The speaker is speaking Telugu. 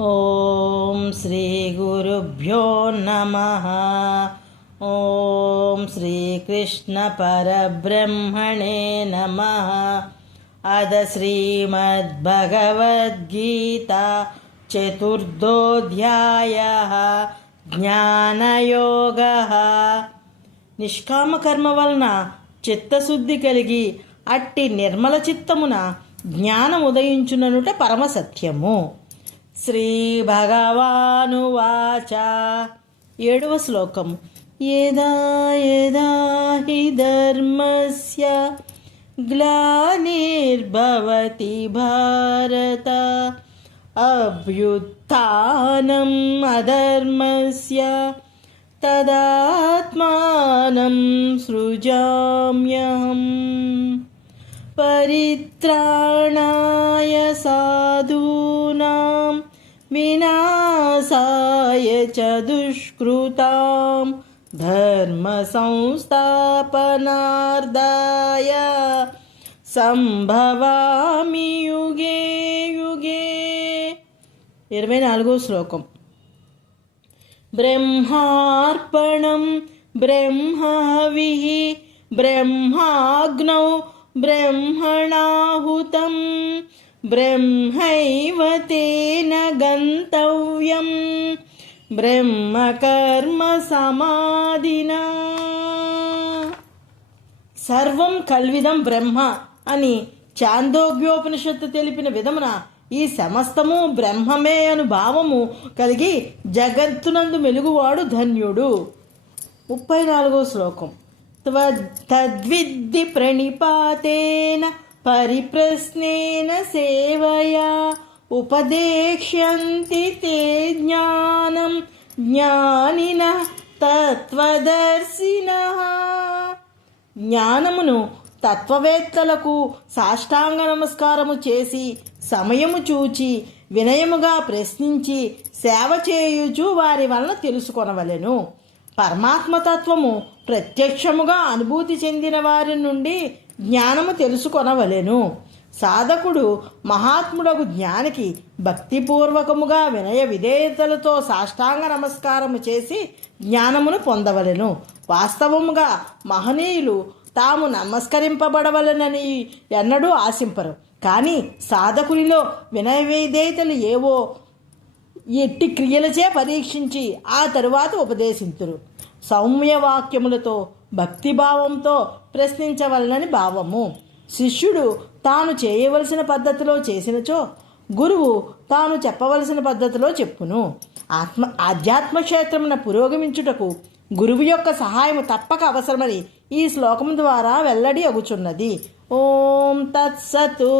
ఓం శ్రీ గురుభ్యో నమః. ఓం శ్రీకృష్ణ పరబ్రహ్మణే నమః. అద శ్రీమద్భగవద్గీతా చతుర్థోధ్యాయః జ్ఞానయోగః. నిష్కామకర్మ వలన చిత్తశుద్ధి కలిగి అట్టి నిర్మల చిత్తమున జ్ఞానం ఉదయించుననుట పరమసత్యము. శ్రీ భగవానువాచ. 7వ శ్లోకం. యదా యదా హి ధర్మస్య గ్లానిర్భవతి భారత అభ్యుత్థానం అధర్మస్య తదాత్మానం సృజామ్యహం. పరిత్రాణాయ సాధూనాం వినాశాయ చ దుష్కృతాం ధర్మ సంస్థాపనార్థాయ సంభవామి యుగే యుగే. 24వ శ్లోకం. బ్రహ్మార్పణం బ్రహ్మహవిః బ్రహ్మాగ్నౌ బ్రహ్మణాహుతం బ్రహ్మైవ తేన గంతవ్యం బ్రహ్మకర్మ సమాధినా. సర్వం కల్విదం బ్రహ్మ అని చాందోగ్యోపనిషత్తు తెలిపిన విధమున ఈ సమస్తము బ్రహ్మమే అను భావము కలిగి జగత్తునందు మెలుగువాడు ధన్యుడు. 34వ శ్లోకం. తద్విద్ధి ప్రణిపాతేన పరిప్రశ్నేన సేవయా ఉపదేక్ష్యంతి తే జ్ఞానం జ్ఞానినః తత్వదర్శినః. జ్ఞానమును తత్వవేత్తలకు సాష్టాంగ నమస్కారము చేసి సమయము చూచి వినయముగా ప్రశ్నించి సేవ చేయుచు వారి వలన తెలుసుకొనవలెను. పరమాత్మతత్వము ప్రత్యక్షముగా అనుభూతి చెందిన వారి నుండి జ్ఞానము తెలుసుకొనవలెను. సాధకుడు మహాత్ముడగు జ్ఞానికి భక్తిపూర్వకముగా వినయ విధేయతలతో సాష్టాంగ నమస్కారము చేసి జ్ఞానమును పొందవలెను. వాస్తవముగా మహనీయులు తాము నమస్కరింపబడవలెనని ఎన్నడూ ఆశింపరు. కానీ సాధకునిలో వినయ విధేయతలు ఏవో ఎట్టి క్రియలచే పరీక్షించి ఆ తరువాత ఉపదేశింతురు. సౌమ్యవాక్యములతో భక్తిభావంతో ప్రశ్నించవలనని భావము. శిష్యుడు తాను చేయవలసిన పద్ధతిలో చేసినచో గురువు తాను చెప్పవలసిన పద్ధతిలో చెప్పును. ఆధ్యాత్మక్షేత్రమున పురోగమించుటకు గురువు యొక్క సహాయము తప్పక అవసరమని ఈ శ్లోకం ద్వారా వెల్లడి అగుచున్నది. ఓం తత్సతు.